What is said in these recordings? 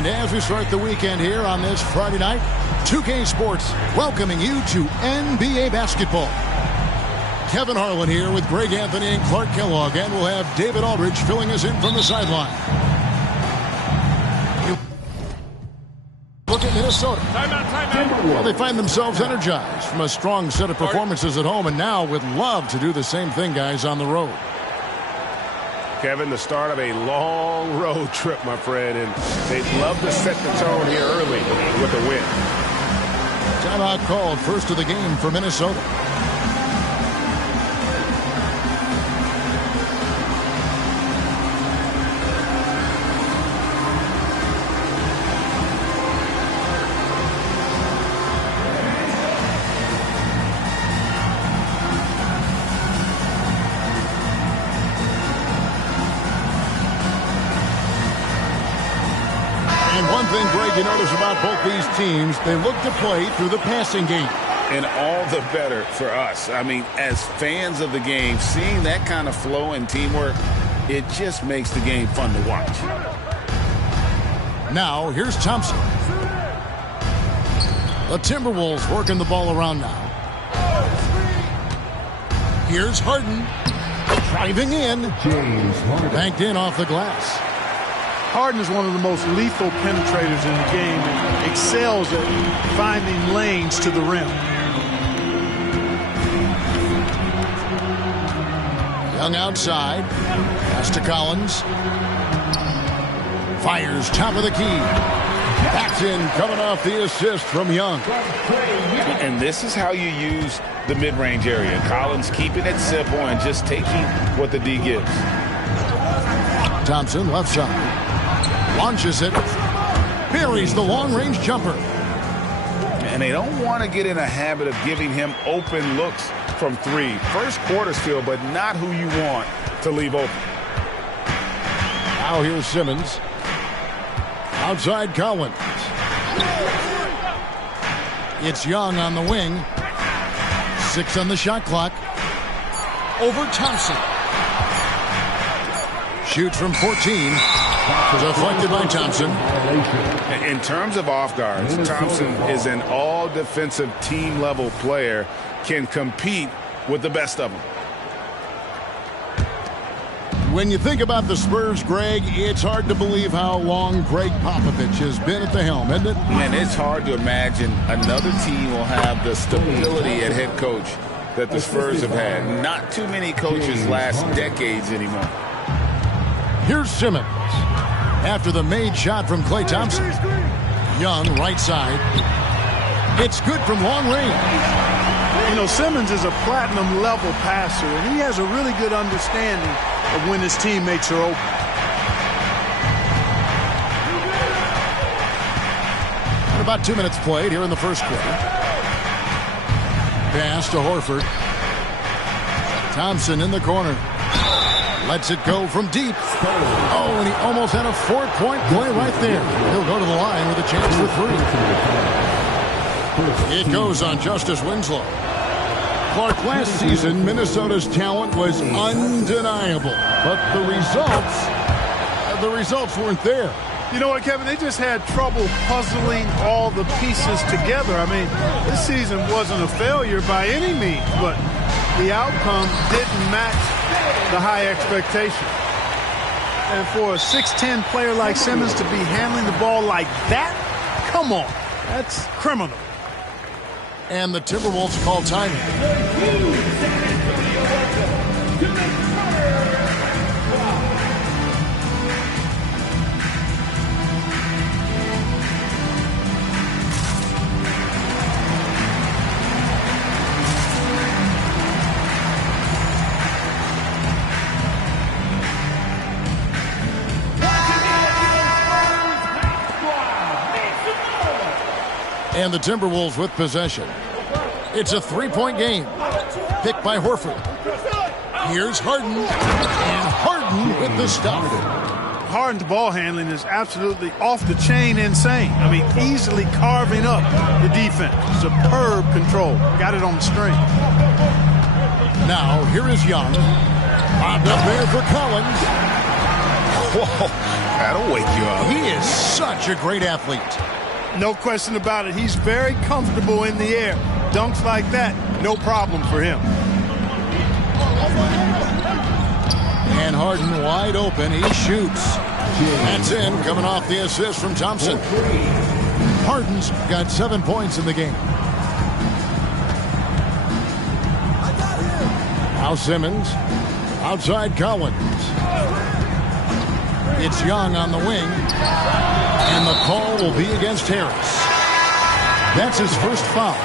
And as we start the weekend here on this Friday night, 2K Sports welcoming you to NBA basketball. Kevin Harlan here with Greg Anthony and Clark Kellogg, and we'll have David Aldridge filling us in from the sideline. Look at Minnesota. Timeout. Well, they find themselves energized from a strong set of performances at home, and now would love to do the same thing, guys, on the road. Kevin, the start of a long road trip, my friend, and they'd love to set the tone here early with a win. Timeout called, first of the game for Minnesota. Greg, you notice about both these teams, they look to play through the passing game. And all the better for us. I mean, as fans of the game, seeing that kind of flow and teamwork, it just makes the game fun to watch. Now, here's Thompson. The Timberwolves working the ball around now. Here's Harden. Driving in. Banked in off the glass. Harden is one of the most lethal penetrators in the game and excels at finding lanes to the rim. Young outside. Pass to Collins. Fires top of the key. Backs in, coming off the assist from Young. And this is how you use the mid-range area. Collins keeping it simple and just taking what the D gives. Thompson left side. Launches it, buries the long-range jumper. And they don't want to get in a habit of giving him open looks from three. First quarter's feel, but not who you want to leave open. Now here's Simmons. Outside Collins. It's Young on the wing. 6 on the shot clock. Over Thompson. Shoots from 14. Deflected by Thompson. In terms of off guards, Thompson is an all-defensive team-level player, can compete with the best of them. When you think about the Spurs, Greg, it's hard to believe how long Greg Popovich has been at the helm, isn't it? And it's hard to imagine another team will have the stability at head coach that the Spurs have had. Not too many coaches last decades anymore. Here's Simmons. After the made shot from Klay Thompson. Young, right side. It's good from long range. You know, Simmons is a platinum-level passer, and he has a really good understanding of when his teammates are open. And about 2 minutes played here in the first quarter. Pass to Horford. Thompson in the corner. Lets it go from deep. Oh, and he almost had a 4-point play right there. He'll go to the line with a chance for 3. It goes on Justice Winslow. Clark, last season, Minnesota's talent was undeniable. But the results weren't there. You know what, Kevin? They just had trouble puzzling all the pieces together. I mean, this season wasn't a failure by any means, but the outcome didn't match the high expectation. And for a 6'10 player like Simmons to be handling the ball like that, come on, that's criminal. And the Timberwolves call time. And the Timberwolves with possession. It's a 3-point game. Picked by Horford. Here's Harden. And Harden with the stop. Harden's ball handling is absolutely off the chain insane. I mean, easily carving up the defense. Superb control. Got it on the string. Now, here is Young. Popped up there for Collins. Whoa. That'll wake you up. He is such a great athlete. No question about it. He's very comfortable in the air. Dunks like that, no problem for him. And Harden wide open. He shoots. That's in, coming off the assist from Thompson. Harden's got 7 points in the game. Now Simmons. Outside Collins. It's Young on the wing. And the call will be against Harris. That's his first foul.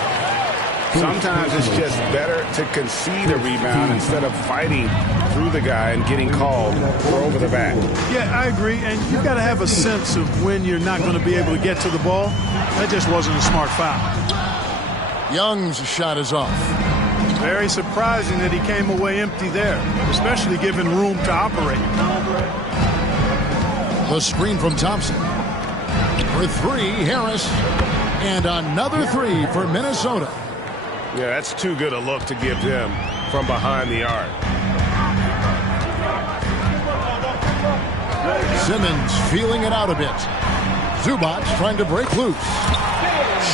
Sometimes it's just better to concede a rebound instead of fighting through the guy and getting called for over the back. Yeah, I agree. And you've got to have a sense of when you're not going to be able to get to the ball. That just wasn't a smart foul. Young's shot is off. Very surprising that he came away empty there, especially given room to operate. The screen from Thompson. For three, Harris. And another three for Minnesota. Yeah, that's too good a look to give him from behind the arc. Simmons feeling it out a bit. Zubac trying to break loose.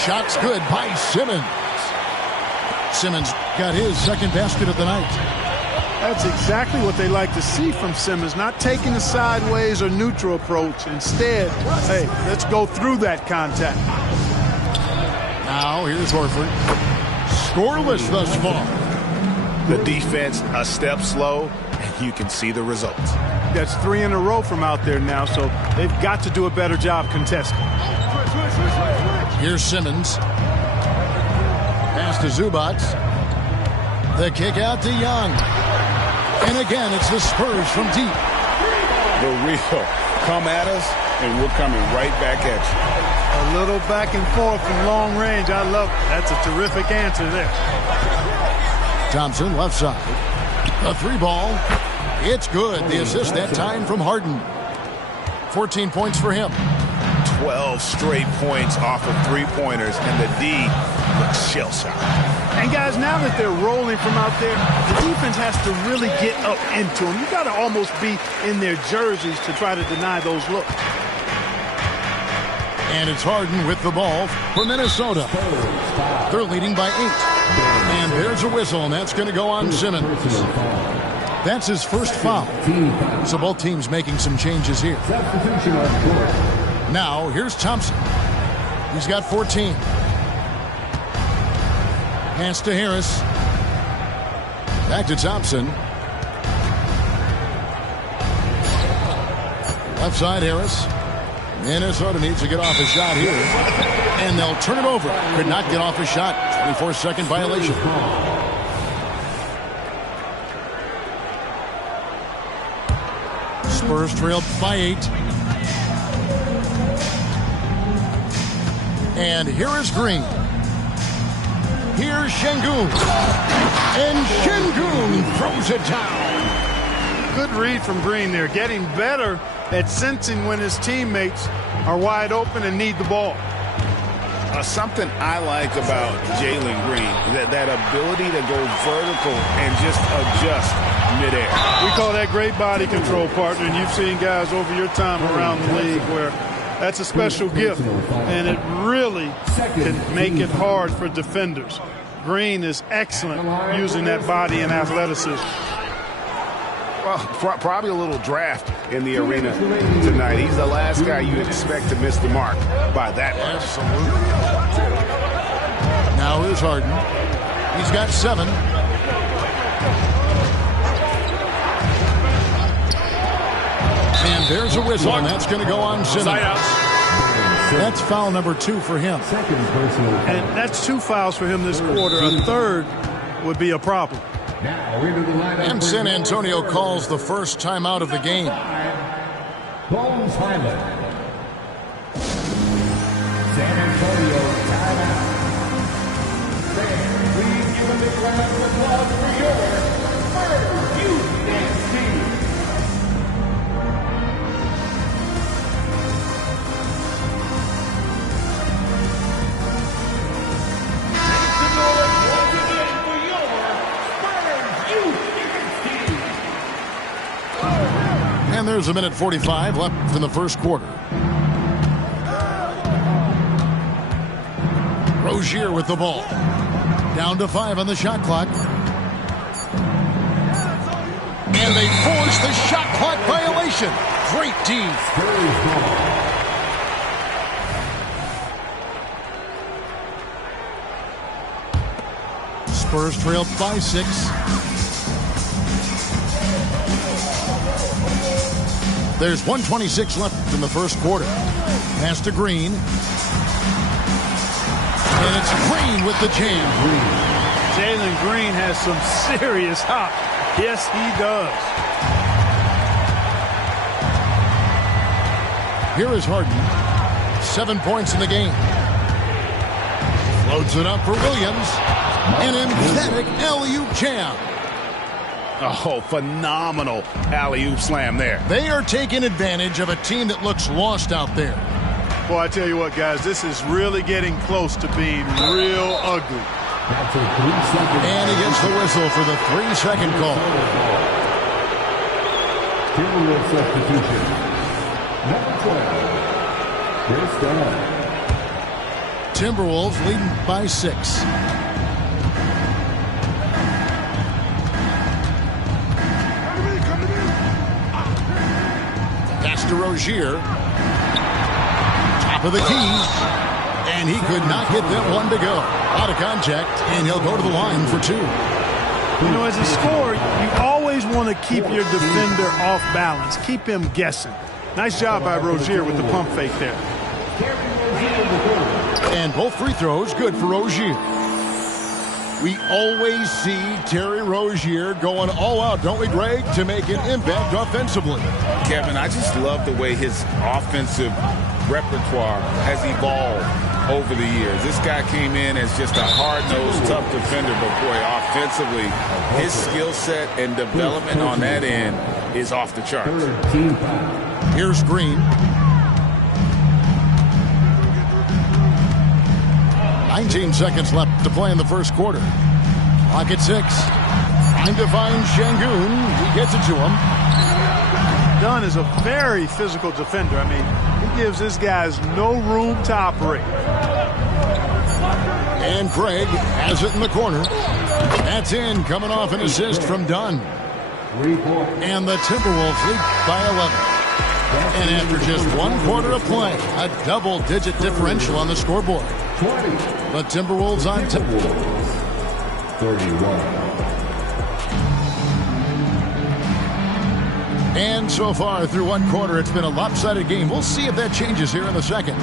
Shot's good by Simmons. Simmons got his second basket of the night. That's exactly what they like to see from Simmons, not taking a sideways or neutral approach. Instead, hey, let's go through that contact. Now here's Horford. Scoreless thus far. The defense a step slow, and you can see the results. That's 3 in a row from out there now, so they've got to do a better job contesting. Here's Simmons. Pass to Zubac. The kick out to Young. And again, it's the Spurs from deep. The real come at us, and we're coming right back at you. A little back and forth from long range. I love it. That's a terrific answer there. Thompson, left side. A three ball. It's good. The assist that time from Harden. 14 points for him. 12 straight points off of three-pointers, and the D looks shell-shocked. And guys, now that they're rolling from out there, the defense has to really get up into them. You got to almost be in their jerseys to try to deny those looks. And it's Harden with the ball for Minnesota. They're leading by 8. And there's a whistle, and that's going to go on Simmons. That's his first foul. So both teams making some changes here. Now, here's Thompson. He's got 14. Pass to Harris. Back to Thompson. Left side, Harris. Minnesota needs to get off a shot here. And they'll turn it over. Could not get off a shot. 24-second violation. Spurs trailed by 8. And here is Green. Here's Şengün. And Şengün throws it down. Good read from Green there. Getting better at sensing when his teammates are wide open and need the ball. Something I like about Jalen Green, that ability to go vertical and just adjust midair. We call that great body control, partner, and you've seen guys over your time around the league where that's a special gift, and it really can make it hard for defenders. Green is excellent using that body and athleticism. Well, probably a little draft in the arena tonight. He's the last guy you expect to miss the mark by that much. Absolutely. Now here's Harden. He's got 7. And there's a whistle, and that's going to go on Simmons. That's foul number 2 for him. And that's 2 fouls for him this quarter. A third would be a problem. And San Antonio calls the first timeout of the game. Bones Hyland. San Antonio timeout. Fans, please give a big round of applause for your Spurs Youth Dance Team. And there's a minute 45 left in the first quarter. Rozier with the ball. Down to 5 on the shot clock. And they force the shot clock violation. Great team. Spurs trailed by 6. There's 1:26 left in the first quarter. Pass to Green. And it's Green with the jam. Jalen Green has some serious hop. Yes, he does. Here is Harden. 7 points in the game. Loads it up for Williams. An emphatic alley-oop jam. Oh, phenomenal alley-oop slam there. They are taking advantage of a team that looks lost out there. Boy, I tell you what, guys, this is really getting close to being real ugly. And he gets the whistle for the 3-second call. Timberwolves substitution. Number 12. Chris Dunn. Timberwolves leading by 6. Pass to Rozier. Top of the key. And he could not get that one to go. Out of contact, and he'll go to the line for 2. You know, as a scorer, you always want to keep your defender off balance. Keep him guessing. Nice job by Rozier with the pump fake there. And both free throws good for Rozier. We always see Terry Rozier going all out, don't we, Greg, to make an impact offensively. Kevin, I just love the way his offensive repertoire has evolved over the years. This guy came in as just a hard-nosed, tough defender, but boy, offensively, his skill set and development on that end is off the charts. Here's Green. 19 seconds left to play in the first quarter. Clock at 6. Time to find Şengün. He gets it to him. Dunn is a very physical defender. I mean, he gives his guys no room to operate. And Craig has it in the corner. That's in, coming off an assist from Dunn. And the Timberwolves lead by 11. And after just 1 quarter of play, a double-digit differential on the scoreboard. The Timberwolves on top. 31. And so far through 1 quarter, it's been a lopsided game. We'll see if that changes here in the second.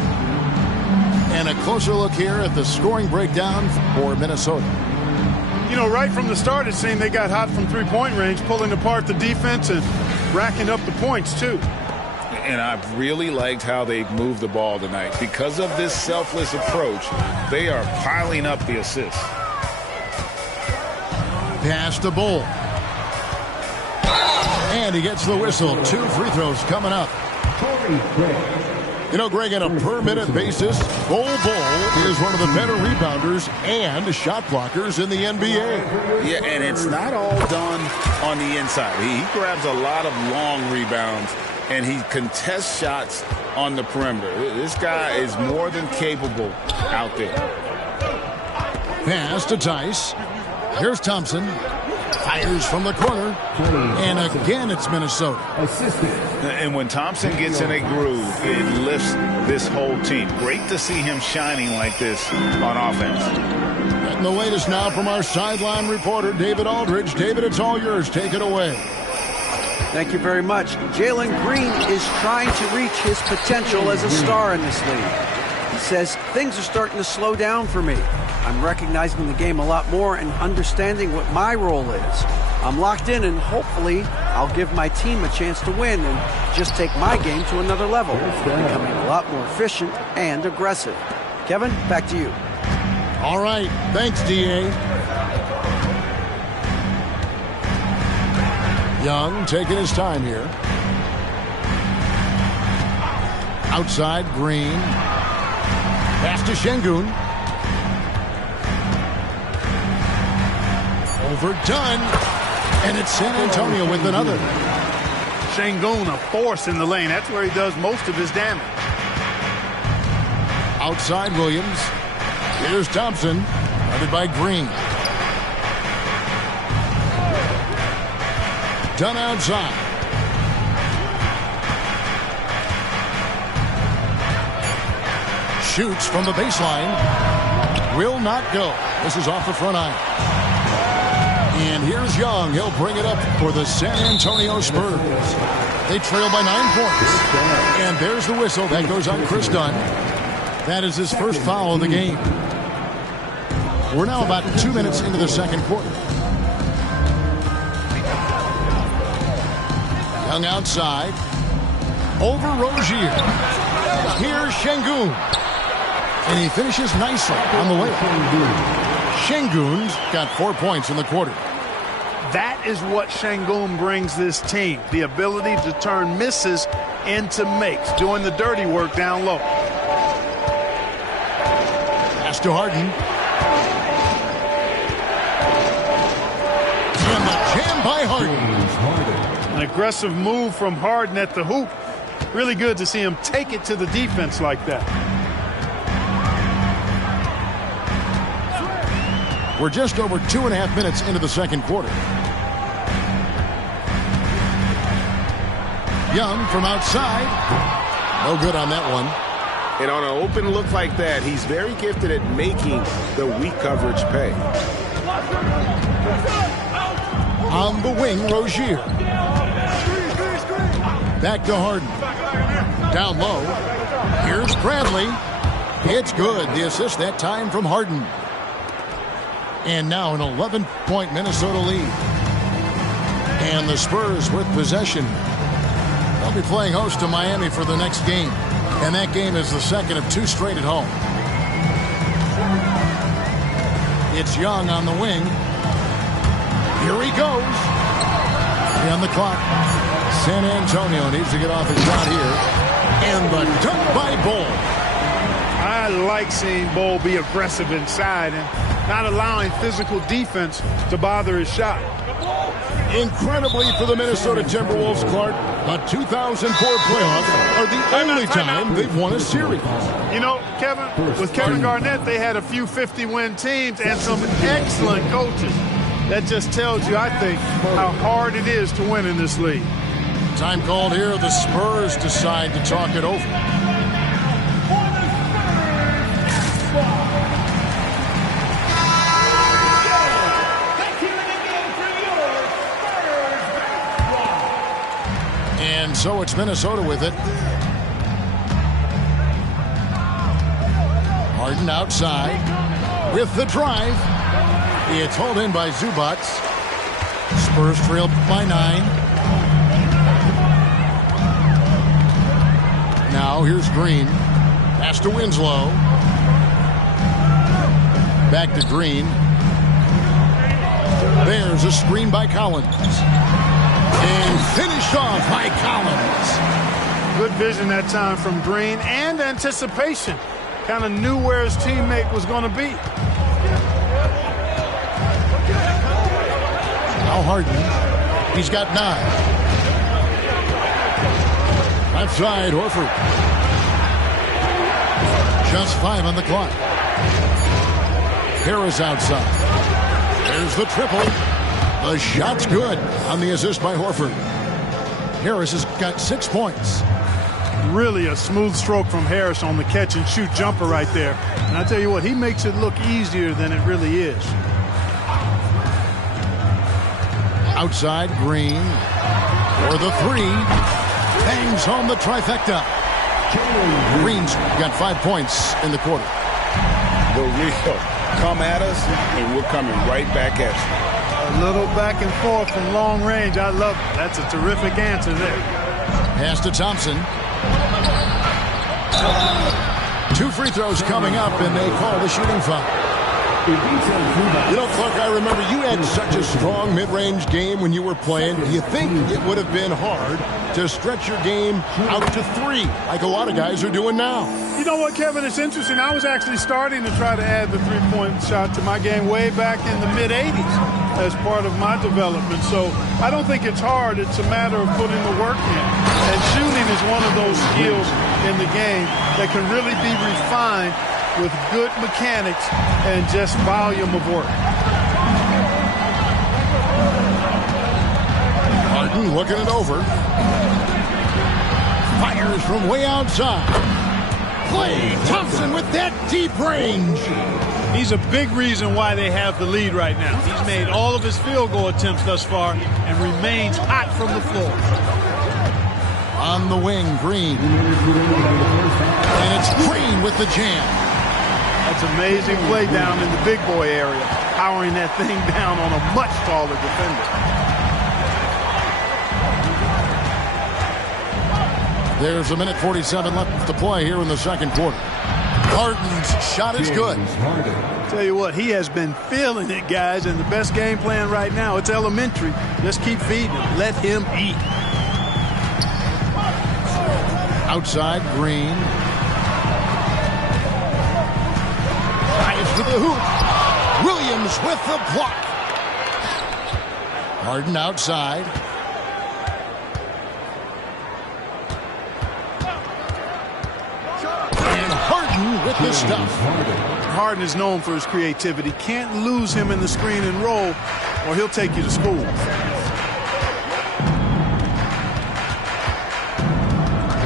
And a closer look here at the scoring breakdown for Minnesota. You know, right from the start, it seemed they got hot from three-point range, pulling apart the defense and racking up the points, too. And I've really liked how they've moved the ball tonight. Because of this selfless approach, they are piling up the assists. Pass to Bull. And he gets the whistle. 2 free throws coming up. You know, Greg, on a per-minute basis, Bull is one of the better rebounders and shot blockers in the NBA. Yeah, and it's not all done on the inside. He grabs a lot of long rebounds, and he contests shots on the perimeter. This guy is more than capable out there. Pass to Tice. Here's Thompson. Fires from the corner. And again, it's Minnesota. And when Thompson gets in a groove, it lifts this whole team. Great to see him shining like this on offense. Getting the latest now from our sideline reporter, David Aldridge. David, it's all yours. Take it away. Thank you very much. Jalen Green is trying to reach his potential as a star in this league. He says, things are starting to slow down for me. I'm recognizing the game a lot more and understanding what my role is. I'm locked in, and hopefully I'll give my team a chance to win and just take my game to another level, becoming a lot more efficient and aggressive. Kevin, back to you. All right. Thanks, D.A. Young taking his time here. Outside, Green. Pass to Şengün. Overdone. And it's San Antonio with another. Sengun a force in the lane. That's where he does most of his damage. Outside Williams. Here's Thompson, guarded by Green. Done outside. Shoots from the baseline. Will not go. This is off the front iron. And here's Young. He'll bring it up for the San Antonio Spurs. They trail by 9 points. And there's the whistle. That goes on Chris Dunn. That is his first foul of the game. We're now about 2 minutes into the second quarter. Young outside. Over Rozier. Here's Sengun. And he finishes nicely on the way. Sengun's got 4 points in the quarter. That is what Sengun brings this team. The ability to turn misses into makes. Doing the dirty work down low. Pass to Harden. And the jam by Harden. An aggressive move from Harden at the hoop. Really good to see him take it to the defense like that. We're just over 2.5 minutes into the second quarter. Young from outside. No good on that one. And on an open look like that, he's very gifted at making the weak coverage pay. On the wing, Rozier. Back to Harden. Down low. Here's Bradley. It's good. The assist that time from Harden. And now an 11-point Minnesota lead. And the Spurs with possession. They'll be playing host to Miami for the next game. And that game is the second of 2 straight at home. It's Young on the wing. Here he goes. On the clock. San Antonio needs to get off his shot here. And the dunk by Bol. I like seeing Bol be aggressive inside and not allowing physical defense to bother his shot. Incredibly for the Minnesota Timberwolves, Clark, the 2004 playoffs are the only time they've won a series. You know, Kevin, with Kevin Garnett, they had a few 50-win teams and some excellent coaches. That just tells you, I think, how hard it is to win in this league. Time called here. The Spurs decide to talk it over. And so it's Minnesota with it. Harden outside with the drive. It's hauled in by Zubac. Spurs trail by 9. Now here's Green. Pass to Winslow. Back to Green. There's a screen by Collins. And finished off by Collins. Good vision that time from Green and anticipation. Kind of knew where his teammate was going to be. Now Harden. He's got 9. Outside Horford. Just 5 on the clock. Harris outside. There's the triple. The shot's good on the assist by Horford. Harris has got 6 points. Really a smooth stroke from Harris on the catch and shoot jumper right there. And I tell you what, he makes it look easier than it really is. Outside Green for the 3. Bangs home the trifecta. Green's got 5 points in the quarter. The real come at us, and we're coming right back at you. A little back and forth from long range. I love it. That's a terrific answer there. Pass to Thompson. 2 free throws coming up, and they call the shooting foul. You know, Clark, I remember you had such a strong mid-range game when you were playing. Do you think it would have been hard to stretch your game out to 3 like a lot of guys are doing now? You know what, Kevin? It's interesting. I was actually starting to try to add the three-point shot to my game way back in the mid-'80s as part of my development. So I don't think it's hard. It's a matter of putting the work in. And shooting is one of those skills in the game that can really be refined with good mechanics and just volume of work. Harden looking it over. Fires from way outside. Klay Thompson with that deep range. He's a big reason why they have the lead right now. He's made all of his field goal attempts thus far and remains hot from the floor. On the wing, Green. And it's Green with the jam. That's amazing play down in the big boy area, powering that thing down on a much taller defender. There's 1:47 left to play here in the second quarter. Harden's shot is good. Tell you what, he has been feeling it, guys, and the best game plan right now, it's elementary. Just keep feeding him. Let him eat. Outside, Green. Drives to the hoop. Williams with the block. Harden outside. And Harden with the stuff. Harden is known for his creativity. Can't lose him in the screen and roll, or he'll take you to school.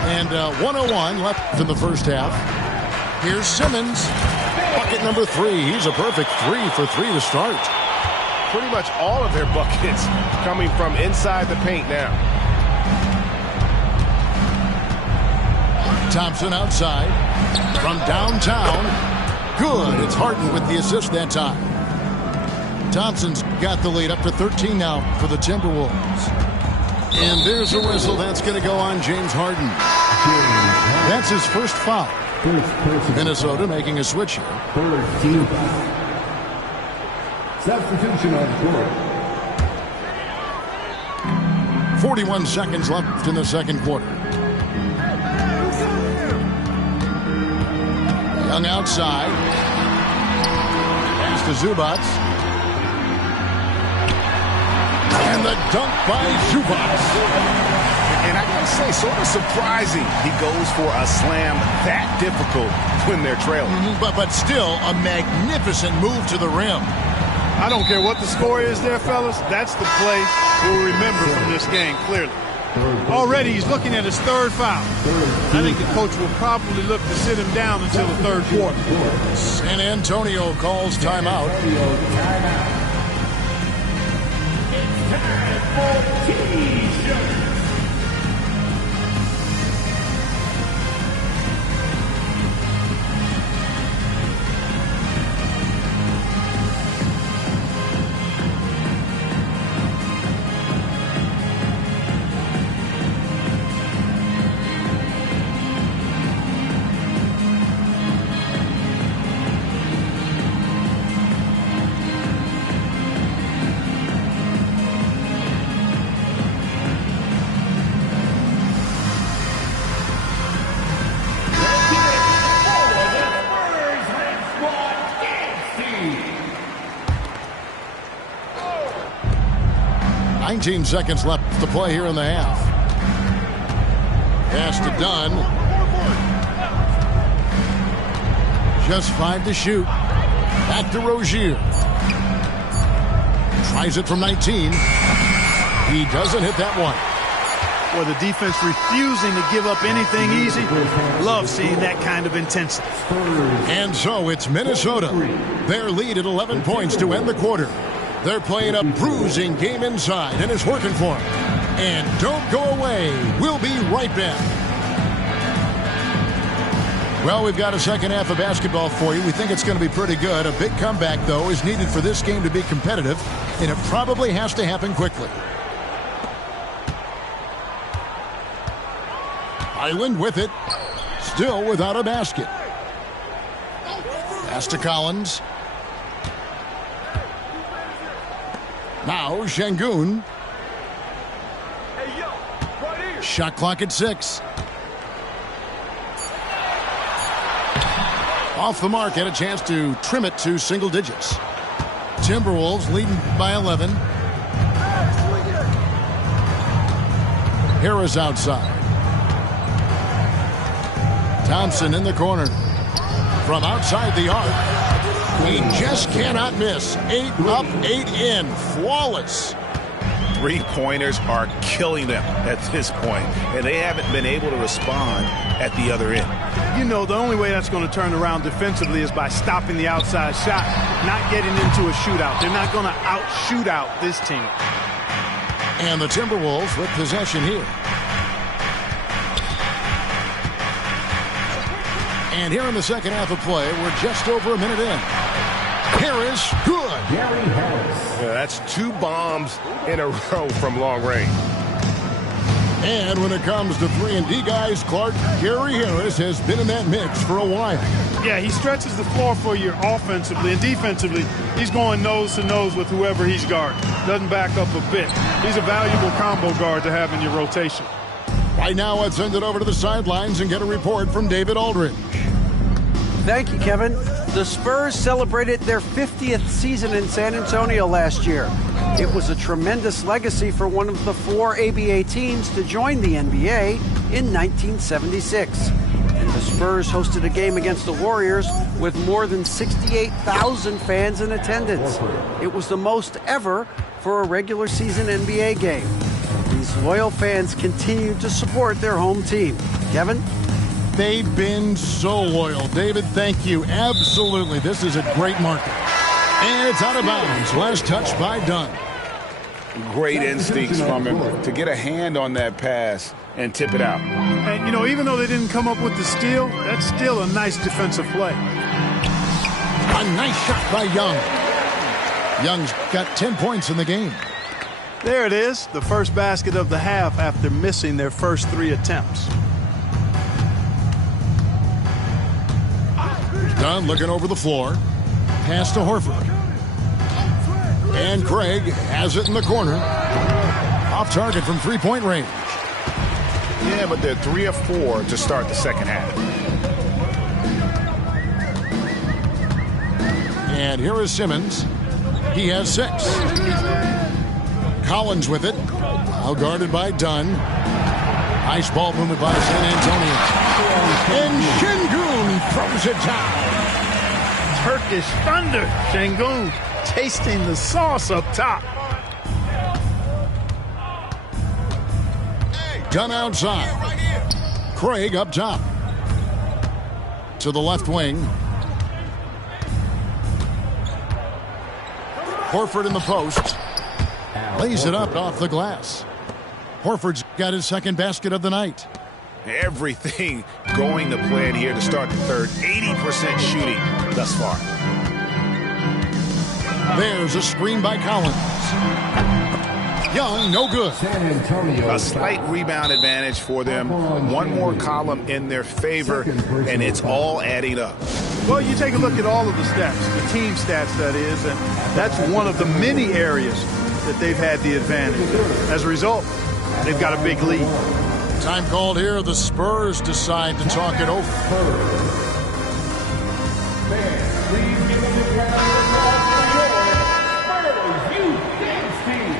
And 1:01 left in the first half. Here's Simmons. Bucket number 3. He's a perfect 3 for 3 to start. Pretty much all of their buckets coming from inside the paint now. Thompson outside. From downtown. Good. It's Harden with the assist that time. Thompson's got the lead up to 13 now for the Timberwolves. And there's a whistle. That's going to go on James Harden. That's his first foul. Minnesota making a switch here. Third team foul. Substitution on court. 41 seconds left in the second quarter. Young outside. Pass to Zubac. And the dunk by Zubac. And I gotta say, sort of surprising he goes for a slam that difficult when they're trailing. But still a magnificent move to the rim. I don't care what the score is there, fellas. That's the play we'll remember from this game, clearly. Already he's looking at his third foul. I think the coach will probably look to sit him down until the third quarter. San Antonio calls timeout. It's time for T-shirt. Seconds left to play here in the half. Pass to Dunn. Just 5 to shoot. Back to Rozier. Tries it from 19. He doesn't hit that one. Well, the defense refusing to give up anything easy. Love seeing that kind of intensity. And so it's Minnesota. Their lead at 11 points to end the quarter. They're playing a bruising game inside, and it's working for them. And don't go away. We'll be right back. Well, we've got a second half of basketball for you. We think it's going to be pretty good. A big comeback, though, is needed for this game to be competitive, and it probably has to happen quickly. Island with it. Still without a basket. Pass to Collins. Now Şengün. Shot clock at 6. Off the mark, had a chance to trim it to single digits. Timberwolves leading by 11. Harris outside. Thompson in the corner. From outside the arc. He just cannot miss. 8 up, 8 in. Flawless. Three-pointers are killing them at this point, and they haven't been able to respond at the other end. You know, the only way that's going to turn around defensively is by stopping the outside shot, not getting into a shootout. They're not going to out-shoot out this team. And the Timberwolves with possession here. And here in the second half of play, we're just over a minute in. Harris, good. Yeah, that's 2 bombs in a row from long range. And when it comes to 3-and-D guys, Clark, Gary Harris has been in that mix for a while. Yeah, he stretches the floor for you offensively, and defensively, he's going nose to nose with whoever he's guarding. Doesn't back up a bit. He's a valuable combo guard to have in your rotation. Right now, let's send it over to the sidelines and get a report from David Aldridge. Thank you, Kevin. The Spurs celebrated their 50th season in San Antonio last year. It was a tremendous legacy for one of the 4 ABA teams to join the NBA in 1976. And the Spurs hosted a game against the Warriors with more than 68,000 fans in attendance. It was the most ever for a regular season NBA game. These loyal fans continue to support their home team. Kevin? They've been so loyal. David, thank you. Absolutely. This is a great market. And it's out of bounds. Last touch by Dunn. Great instincts from him to get a hand on that pass and tip it out. And, you know, even though they didn't come up with the steal, that's still a nice defensive play. A nice shot by Young. Young's got 10 points in the game. There it is, the first basket of the half after missing their first 3 attempts. Dunn looking over the floor. Pass to Horford. And Craig has it in the corner. Off target from 3-point range. Yeah, but they're 3 of 4 to start the second half. And here is Simmons. He has 6. Collins with it. Well guarded by Dunn. Nice ball movement by San Antonio. And Şengün throws it down. Turkish Thunder. Şengün tasting the sauce up top. Dunn outside. Craig up top. To the left wing. Horford in the post. Lays it up off the glass. Horford's got his second basket of the night. Everything going to plan here to start the third. 80% shooting thus far. There's a screen by Collins. Young, no good. A slight rebound advantage for them. One more column in their favor, and it's all adding up. Well, you take a look at all of the stats, the team stats, that is, and that's one of the many areas that they've had the advantage. As a result, they've got a big lead. Time called here. The Spurs decide to talk it over. Please give them a round of applause for your Spurs youth dance team.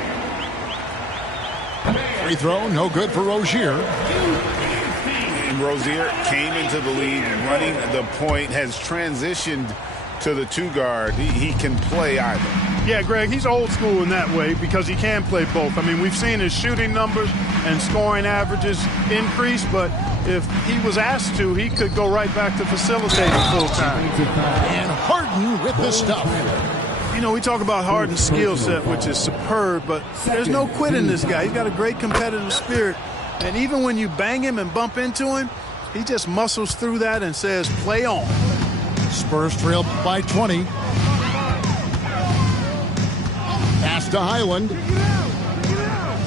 Free throw, no good for Rozier. And Rozier came into the league running the point, has transitioned to the 2-guard. He can play either. Yeah, Greg, he's old school in that way because he can play both. I mean, we've seen his shooting numbers and scoring averages increase, but if he was asked to, he could go right back to facilitating full time. And Harden with the stuff. You know, we talk about Harden's skill set, which is superb, but there's no quitting this guy. He's got a great competitive spirit. And even when you bang him and bump into him, he just muscles through that and says, play on. Spurs trail by 20. Pass to Highland.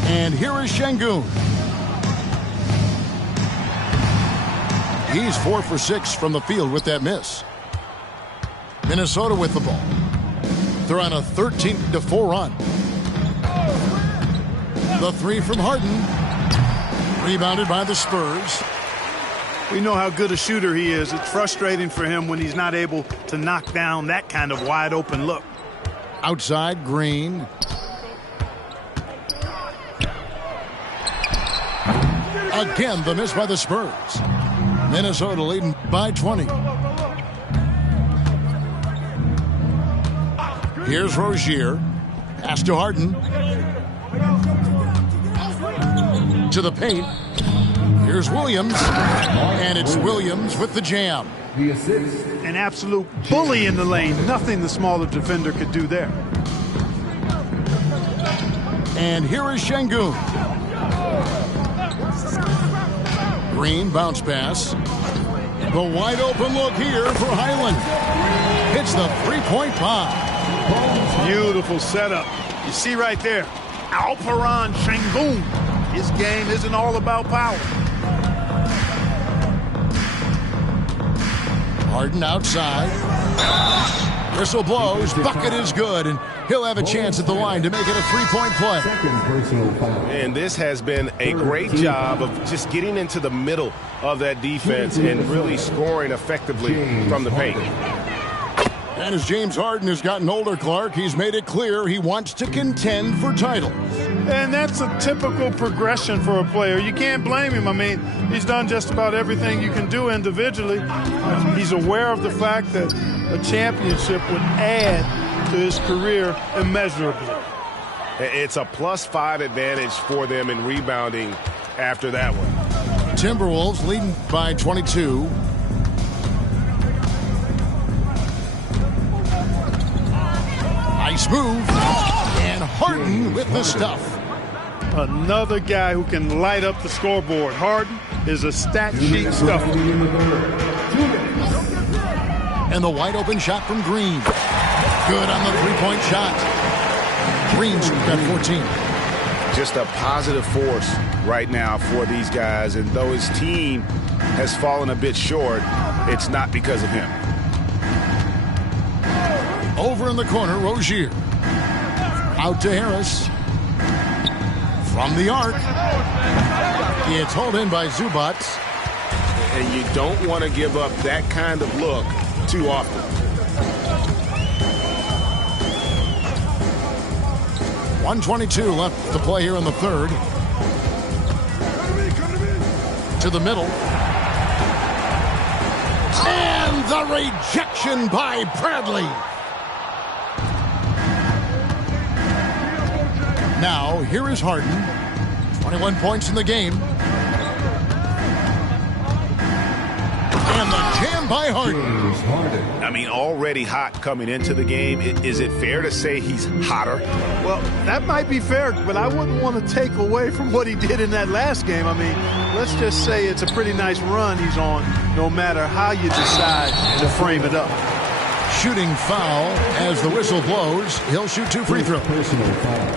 And here is Şengün. He's 4 for 6 from the field with that miss. Minnesota with the ball. They're on a 13-4 run. The three from Harden. Rebounded by the Spurs. We know how good a shooter he is. It's frustrating for him when he's not able to knock down that kind of wide open look. Outside, Green. Again, the miss by the Spurs. Minnesota leading by 20. Here's Rozier. Pass to Harden. To the paint. Here's Williams. And it's Williams with the jam. An absolute bully in the lane. Nothing the smaller defender could do there. And here is Şengün. Green bounce pass. The wide open look here for Highland. Hits the three-point bomb. Beautiful setup. You see right there, Alperen Şengün. His game isn't all about power. Harden outside. Whistle blows. Bucket is good, and he'll have a chance at the line to make it a three-point play. And this has been a great job of just getting into the middle of that defense and really scoring effectively from the paint. And as James Harden has gotten older, Clark, he's made it clear he wants to contend for titles. And that's a typical progression for a player. You can't blame him. I mean, he's done just about everything you can do individually. He's aware of the fact that a championship would add to his career immeasurably. It's a +5 advantage for them in rebounding after that one. Timberwolves leading by 22. Nice move. And Harden with the stuff. Another guy who can light up the scoreboard. Harden is a stat sheet stuffer. And the wide open shot from Green. Good on the three-point shot. Green's got 14. Just a positive force right now for these guys. And though his team has fallen a bit short, it's not because of him. Over in the corner, Rozier. Out to Harris. From the arc. It's hauled in by Zubac. And you don't want to give up that kind of look too often. .122 left to play here in the third. To the middle. And the rejection by Bradley. Now, here is Harden. 21 points in the game. And the jam by Harden. I mean, already hot coming into the game. Is it fair to say he's hotter? Well, that might be fair, but I wouldn't want to take away from what he did in that last game. I mean, let's just say it's a pretty nice run he's on, no matter how you decide to frame it up. Shooting foul as the whistle blows. He'll shoot 2 free throws.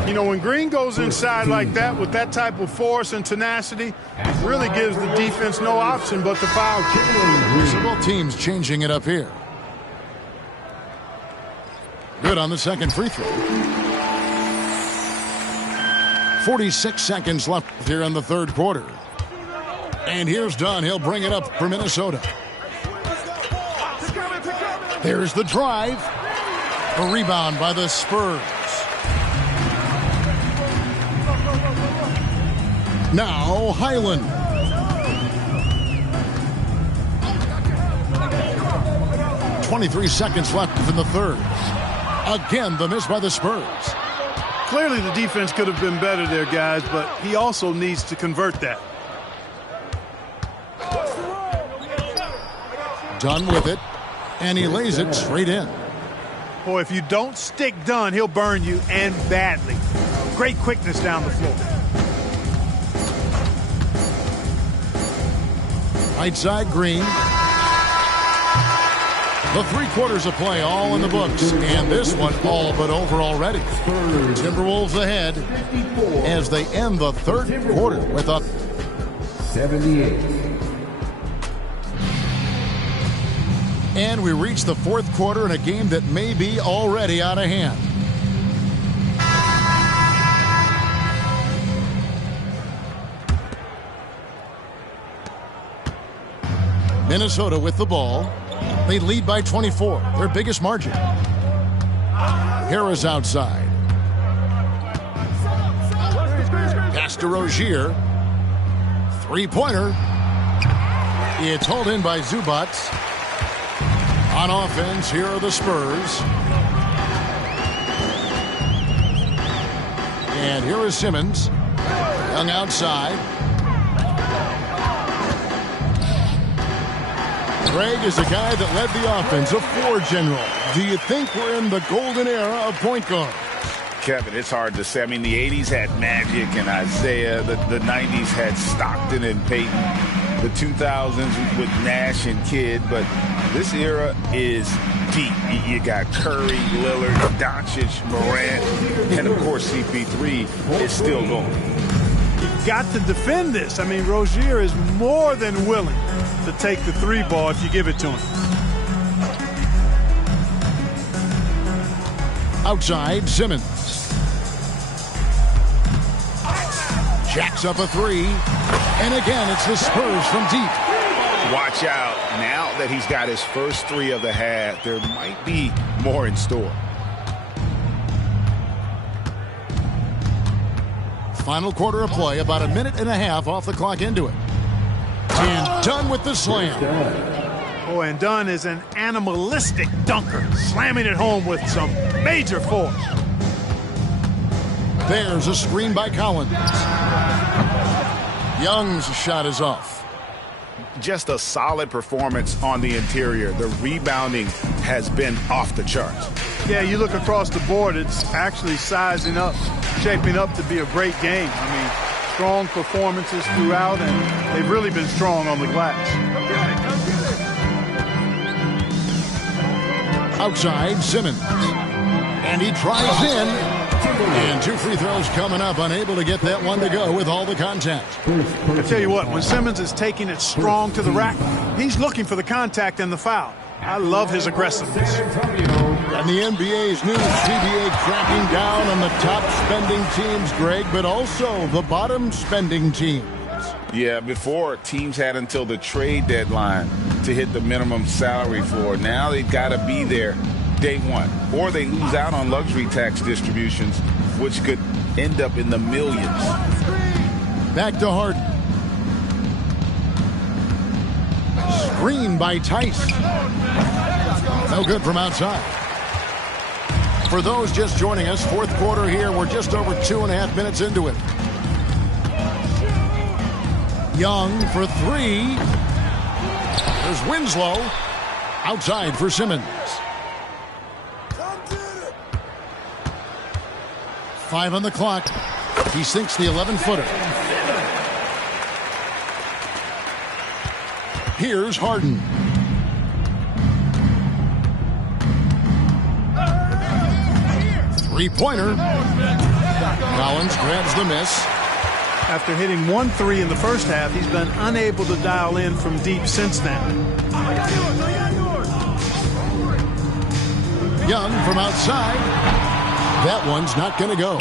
You know, when Green goes inside like that with that type of force and tenacity, it really gives the defense no option but to foul. So both teams changing it up here. Good on the second free throw. 46 seconds left here in the third quarter. And here's Dunn. He'll bring it up for Minnesota. There's the drive. A rebound by the Spurs. Now Highland. .23 seconds left in the third. Again, the miss by the Spurs. Clearly the defense could have been better there, guys, but he also needs to convert that. Dunn with it. And he lays it straight in. Boy, if you don't stick Dunn, he'll burn you, and badly. Great quickness down the floor. Right side, Green. The 3 quarters of play all in the books. And this one all but over already. Timberwolves ahead as they end the third quarter with a 78. And we reach the fourth quarter in a game that may be already out of hand. Minnesota with the ball. They lead by 24, their biggest margin. Harris outside. Pass to Rozier. Three-pointer. It's hauled in by Zubac. On offense, here are the Spurs. And here is Simmons. Young outside. Greg is the guy that led the offense, a floor general. Do you think we're in the golden era of point guard? Kevin, it's hard to say. I mean, the 80s had Magic and Isaiah. The 90s had Stockton and Peyton. The 2000s with Nash and Kidd. But this era is deep. You got Curry, Lillard, Doncic, Morant, and, of course, CP3 is still going. You've got to defend this. I mean, Rozier is more than willing to take the three ball if you give it to him. Outside, Simmons. Jacks up a three. And again, it's the Spurs from deep. Watch out. Now that he's got his first three of the half, there might be more in store. Final quarter of play, about a minute and a half off the clock into it. And done with the slam. Oh, and Dunn is an animalistic dunker, slamming it home with some major force. There's a screen by Collins. Young's shot is off. Just a solid performance on the interior. The rebounding has been off the charts. Yeah, you look across the board, it's actually sizing up, shaping up to be a great game. I mean, strong performances throughout, and they've really been strong on the glass. Outside, Simmons. And he tries in. And two free throws coming up, unable to get that one to go with all the contact. I tell you what, when Simmons is taking it strong to the rack, he's looking for the contact and the foul. I love his aggressiveness. And the NBA's new CBA cracking down on the top spending teams, Greg, but also the bottom spending teams. Yeah, before teams had until the trade deadline to hit the minimum salary floor. Now they've got to be there day one, or they lose out on luxury tax distributions, which could end up in the millions. Back to Harden. Screen by Tice. No good from outside. For those just joining us, fourth quarter here. We're just over 2.5 minutes into it. Young for three. There's Winslow. Outside for Simmons. 5 on the clock. He sinks the 11-footer. Here's Harden. Three-pointer. Collins grabs the miss. After hitting 1-3 in the first half, he's been unable to dial in from deep since then. Young from outside. That one's not going to go.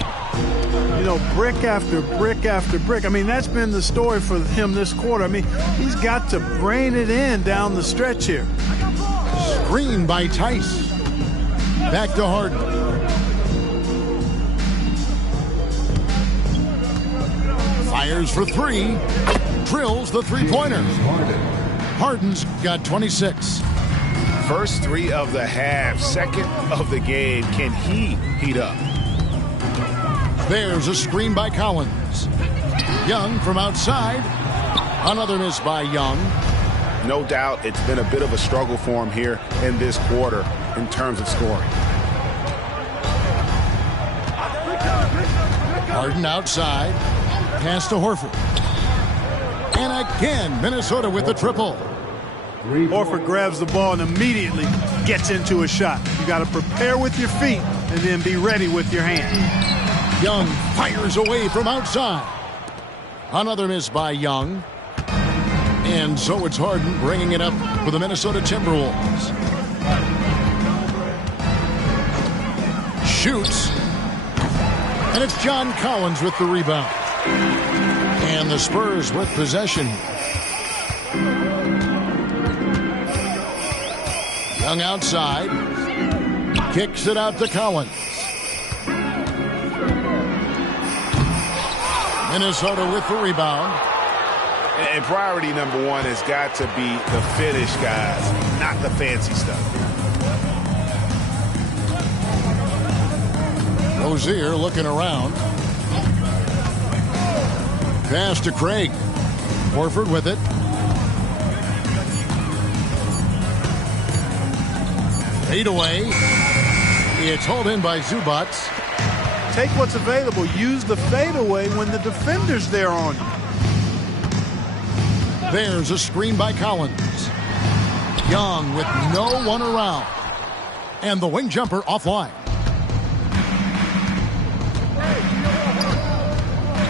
You know, brick after brick after brick. I mean, that's been the story for him this quarter. I mean, he's got to brain it in down the stretch here. Screen by Tice. Back to Harden. Fires for three. Drills the three-pointer. Harden's got 26. First three of the half, second of the game. Can he heat up? There's a screen by Collins. Young from outside. Another miss by Young. No doubt it's been a bit of a struggle for him here in this quarter in terms of scoring. Harden outside. Pass to Horford. And again, Minnesota with the triple. Horford grabs the ball and immediately gets into a shot. You got to prepare with your feet and then be ready with your hands. Young fires away from outside. Another miss by Young. And so it's Harden bringing it up for the Minnesota Timberwolves. Shoots. And it's John Collins with the rebound. And the Spurs with possession. Young outside. Kicks it out to Collins. Minnesota with the rebound. And priority number one has got to be the finish, guys, not the fancy stuff. Rozier looking around. Pass to Craig. Horford with it. Fade away. It's hauled in by Zubac. Take what's available. Use the fadeaway when the defender's there on you. There's a screen by Collins. Young with no one around. And the wing jumper offline.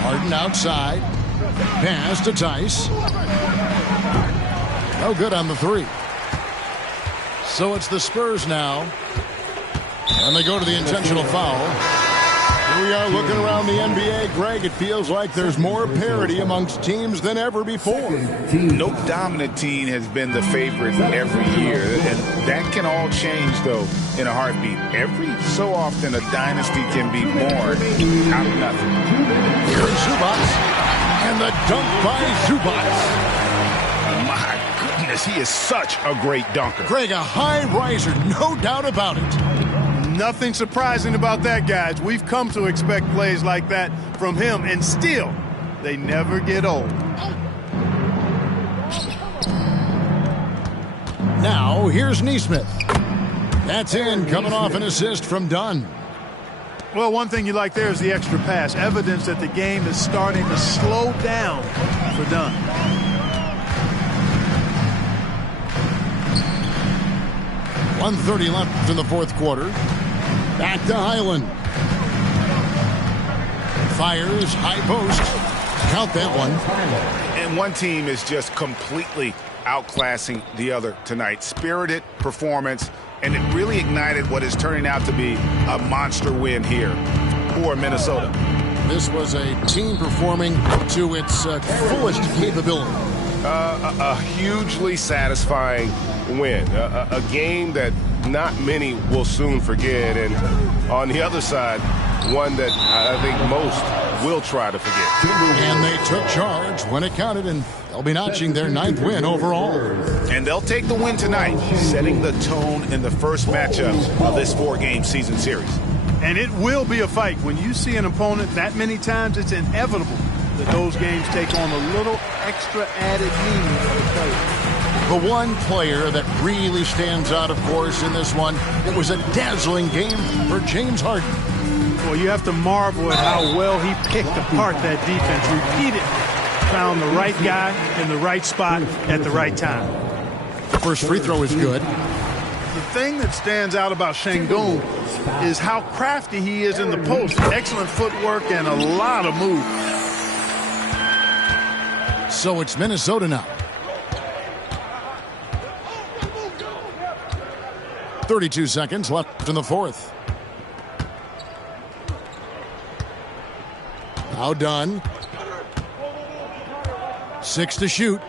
Harden outside. Pass to Tice. No good on the three. So it's the Spurs now. And they go to the intentional foul. Here we are looking around the NBA. Greg, it feels like there's more parity amongst teams than ever before. No dominant team has been the favorite every year. And that can all change, though, in a heartbeat. Every so often, a dynasty can be born out of nothing. Here's Zubac. And the dunk by Zubac. My goodness, he is such a great dunker. Greg, a high riser, no doubt about it. Nothing surprising about that, guys. We've come to expect plays like that from him, and still, they never get old. Now, here's Nesmith. That's in, coming off an assist from Dunn. Well, one thing you like there is the extra pass. Evidence that the game is starting to slow down for Dunn. .130 left in the fourth quarter. Back to Highland. Fires, high post. Count that one. And one team is just completely outclassing the other tonight. Spirited performance, and it really ignited what is turning out to be a monster win here for Minnesota. This was a team performing to its fullest capability. A hugely satisfying win. A game that not many will soon forget. And on the other side, one that I think most will try to forget. And they took charge when it counted, and they'll be notching their 9th win overall. And they'll take the win tonight, setting the tone in the first matchups of this 4-game season series. And it will be a fight. When you see an opponent that many times, it's inevitable that those games take on a little extra added meaning for the player. The one player that really stands out, of course, in this one, it was a dazzling game for James Harden. Well, you have to marvel at how well he picked apart that defense. Repeatedly found the right guy in the right spot at the right time. The first free throw is good. The thing that stands out about Şengün is how crafty he is in the post. Excellent footwork and a lot of move. So it's Minnesota now. 32 seconds left in the fourth. Now done. 6 to shoot.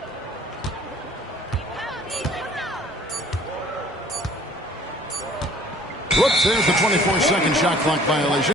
Whoops, there's the 24-second shot clock violation.